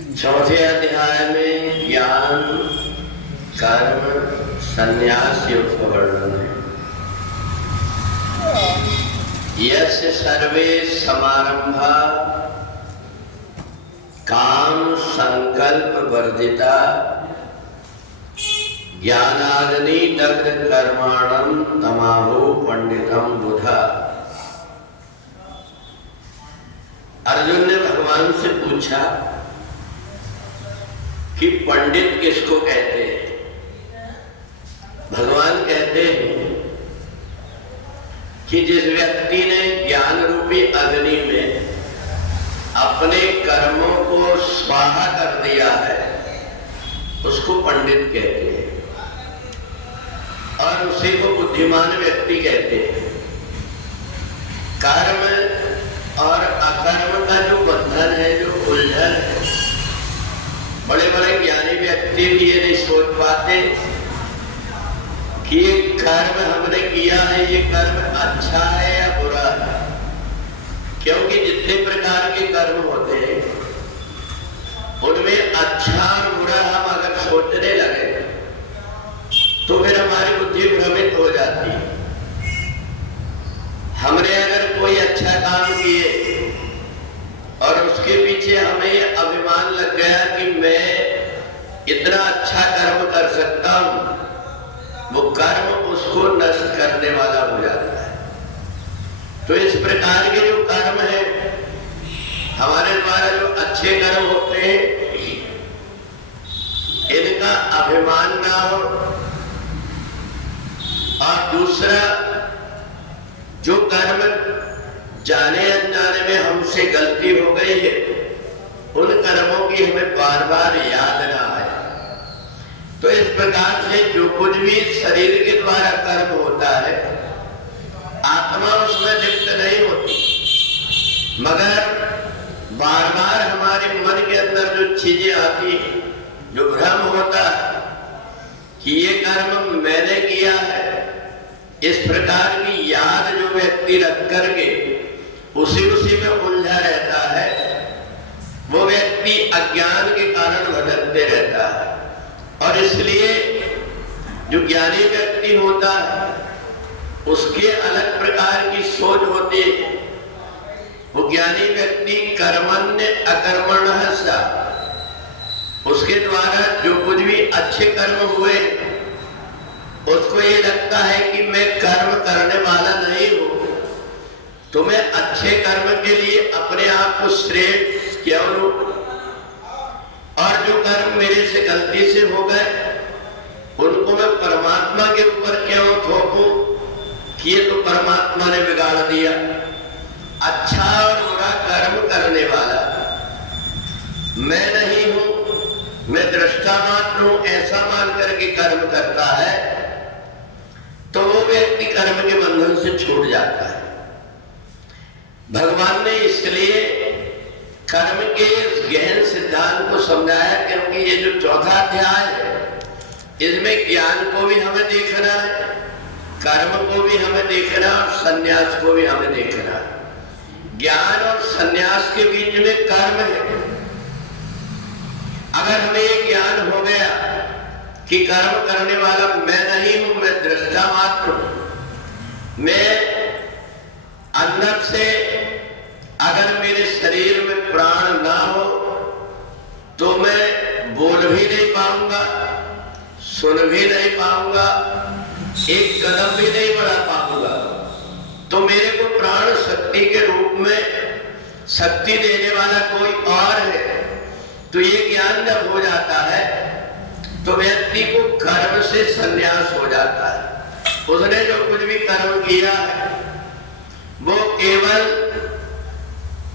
चौथे अध्याय में ज्ञान कर्म संन्यास योग का वर्णन है। यस्य सर्वे समारंभा काम संकल्प वर्जिता ज्ञानाग्नि दग्ध कर्माणम तमाहु पंडितम बुधा। अर्जुन ने भगवान से पूछा कि पंडित किसको कहते हैं? भगवान कहते हैं कि जिस व्यक्ति ने ज्ञान रूपी अग्नि में अपने कर्मों को स्वाहा कर दिया है उसको पंडित कहते हैं और उसी को बुद्धिमान व्यक्ति कहते हैं। कर्म और अकर्म का जो बंधन है, जो उलझन है, बड़े बड़े ज्ञानी व्यक्ति भी ये नहीं सोच पाते कि ये कर्म हमने किया है, ये कर्म अच्छा है या बुरा है। क्योंकि जितने प्रकार के कर्म होते हैं उनमें अच्छा और बुरा हम अगर सोचने लगे तो फिर हमारी बुद्धि भ्रमित हो जाती है। हमने अगर कोई अच्छा काम किए और उसके पीछे हमें ये अभिमान लग गया कि मैं इतना अच्छा कर्म कर सकता हूं, वो कर्म उसको नष्ट करने वाला हो जाता है। तो इस प्रकार के जो कर्म है हमारे द्वारा, जो अच्छे कर्म होते हैं, इनका अभिमान ना हो। और दूसरा, जो कर्म जाने अनजाने में हमसे गलती हो गई है उन कर्मों की हमें बार बार याद ना आए। तो इस प्रकार से जो कुछ भी शरीर के द्वारा कर्म होता है आत्मा उसमें लिप्त नहीं होती, मगर बार बार हमारे मन के अंदर जो चीजें आती हैं, जो भ्रम होता है कि ये कर्म मैंने किया है, इस प्रकार की याद जो व्यक्ति रख करके उसी में उलझा रहता है, वो व्यक्ति अज्ञान के कारण भटकते रहता है। और इसलिए जो ज्ञानी व्यक्ति होता है उसके अलग प्रकार की सोच होती है। वो ज्ञानी व्यक्ति कर्मण्य अकर्मण्यः सः, उसके द्वारा जो कुछ भी अच्छे कर्म हुए उसको ये लगता है कि मैं कर्म करने वाला नहीं हूं, तो मैं अच्छे कर्म के लिए अपने आप को श्रेष्ठ क्यों लूं, और जो कर्म मेरे से गलती से हो गए उनको मैं परमात्मा के ऊपर क्यों थोपूं कि ये तो परमात्मा ने बिगाड़ दिया। अच्छा और बुरा कर्म करने वाला मैं नहीं हूं, मैं दृष्टा मात्र हूं, ऐसा मान करके कर्म करता है तो वो व्यक्ति कर्म के बंधन से छूट जाता है। भगवान ने इसलिए कर्म के इस गहन सिद्धांत को समझाया क्योंकि ये जो चौथा अध्याय है इसमें ज्ञान को भी हमें देखना है, कर्म को भी हमें देखना है और संन्यास को भी हमें देखना है। ज्ञान और संन्यास के बीच में कर्म है। अगर हमें ये ज्ञान हो गया कि कर्म करने वाला मैं नहीं हूं, मैं दृष्टा मात्र हूं, मैं अंदर से अगर मेरे शरीर में प्राण ना हो तो मैं बोल भी नहीं पाऊंगा, सुन भी नहीं पाऊंगा, एक कदम भी नहीं बढ़ा पाऊंगा। तो मेरे को प्राण शक्ति के रूप में शक्ति देने वाला कोई और है। तो ये ज्ञान जब हो जाता है तो व्यक्ति को कर्म से संन्यास हो जाता है। उसने जो कुछ भी कर्म किया है वो केवल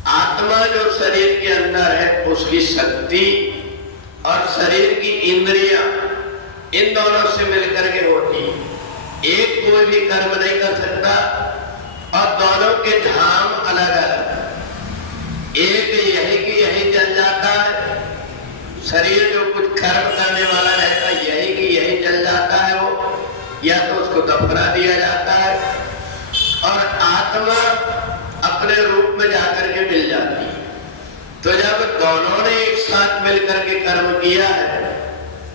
आत्मा जो शरीर के अंदर है उसकी शक्ति और शरीर की इंद्रियां, इन दोनों से मिलकर के होती है। एक कोई भी कर्म नहीं कर सकता और दोनों के धाम अलग अलग। एक यही की यही जल जाता है, शरीर जो कुछ कर्म करने वाला रहता है यही की यही जल जाता है, वो या तो उसको दफना दिया जाता है और आत्मा अपने रूप में जाकर के मिल जाती है। तो जब दोनों ने एक साथ मिलकर के कर्म किया है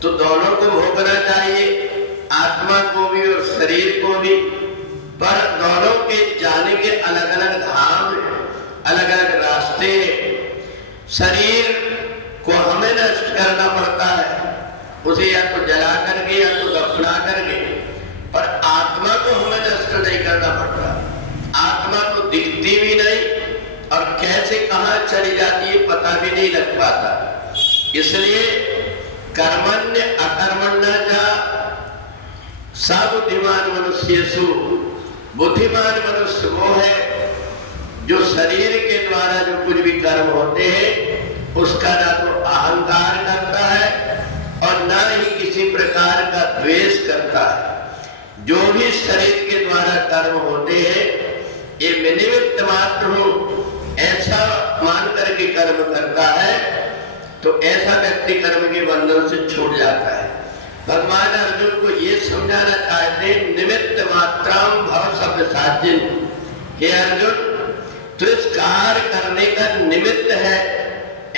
तो दोनों को भोगना चाहिए, आत्मा को भी और शरीर को भी। पर दोनों के जाने के अलग अलग धाम हैं, अलग अलग रास्ते हैं। शरीर को हमें नष्ट करना पड़ता है, उसे या तो जला करके या तो दफना करके, पर आत्मा को हमें नष्ट नहीं करना पड़ता। आत्मा तो दिखती भी नहीं और कैसे कहां चली जाती है पता भी नहीं लग पाता। इसलिए कर्मण्य अकर्मण्य का सबुद्धिमान मनुष्येषु, बुद्धिमान मनुष्य वो है जो शरीर के द्वारा जो कुछ भी कर्म होते हैं उसका ना तो अहंकार करता है और ना ही किसी प्रकार का द्वेष करता है। जो भी शरीर के द्वारा कर्म होते हैं ये निमित्त मात्र हो ऐसा मान करके कर्म करता है तो ऐसा व्यक्ति कर्म के बंधन से छूट जाता है। भगवान अर्जुन को ये समझाना चाहते हैं, निमित्त मात्राम भव शब्द साजिन। हे अर्जुन, तो इस कार्य करने का निमित्त है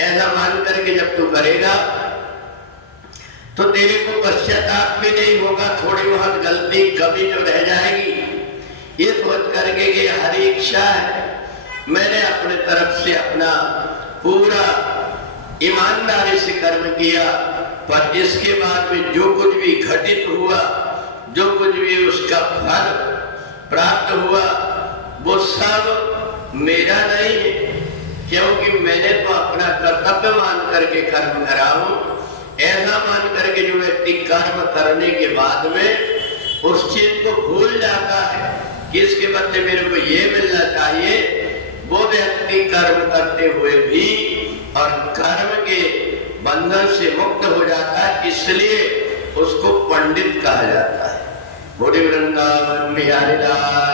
ऐसा मान करके जब तू करेगा तो तेरे को पश्चाताप भी नहीं होगा। थोड़ी बहुत गलती कभी जो रह जाएगी ये सोच करके कि हरी इच्छा है, मैंने अपने तरफ से अपना पूरा ईमानदारी से कर्म किया, पर इसके बाद में जो कुछ भी घटित हुआ, जो कुछ भी उसका फल प्राप्त हुआ वो सब मेरा नहीं है, क्योंकि मैंने तो अपना कर्तव्य मान करके कर्म करा हूं। ऐसा मान करके जो व्यक्ति कर्म करने के बाद में उस चीज को भूल जाता है कि इसके बदले मेरे को ये मिलना चाहिए, वो व्यक्ति कर्म करते हुए भी और कर्म के बंधन से मुक्त हो जाता है, इसलिए उसको पंडित कहा जाता है। बोले वृंदावन बिहारी लाल